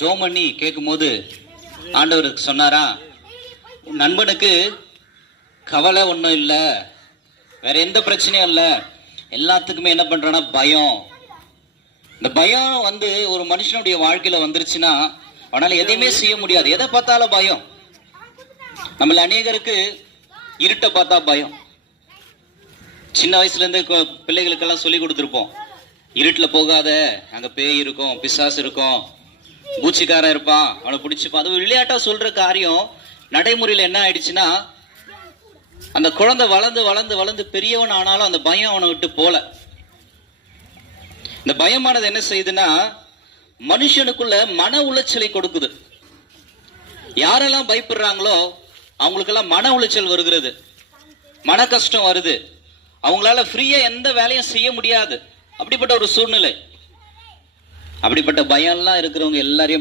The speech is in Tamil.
ஜோம் பண்ணி கேட்கும்போது ஆண்டவருக்கு சொன்னாரா, உன் நண்பனுக்கு கவலை ஒன்றும் இல்லை, வேற எந்த பிரச்சனையும் இல்லை, எல்லாத்துக்குமே என்ன பண்றானா பயம். இந்த பயம் ஒரு மனுஷனுடைய வாழ்க்கையில வந்துருச்சுன்னா அவனால எதையுமே செய்ய முடியாது. எதை பார்த்தாலும் பயம். நம்மள அநேகருக்கு இருட்டை பார்த்தா பயம். சின்ன வயசுல இருந்து பிள்ளைகளுக்கெல்லாம் சொல்லி கொடுத்துருப்போம், இருட்டுல போகாத, அங்க பேய் இருக்கும், பிசாசு இருக்கும், பூச்சிக்காரன் இருப்பான், அவனை பிடிச்சிப்பான். அது விளையாட்டா சொல்ற காரியம் நடைமுறையில் என்ன ஆயிடுச்சுன்னா, அந்த குழந்தை வளர்ந்து வளர்ந்து வளர்ந்து பெரியவன் ஆனாலும் அந்த பயம் அவனை விட்டு போல. இந்த பயமானது என்ன செய்யுதுன்னா மனுஷனுக்குள்ள மன உளைச்சலை கொடுக்குது. யாரெல்லாம் பயப்படுறாங்களோ அவங்களுக்கெல்லாம் மன உளைச்சல் வருகிறது, மன கஷ்டம் வருது, அவங்களால ஃப்ரீயா எந்த வேலையும் செய்ய முடியாது. அப்படிப்பட்ட ஒரு சூழ்நிலை. அப்படிப்பட்ட பயம்லாம் இருக்கிறவங்க எல்லாரையும்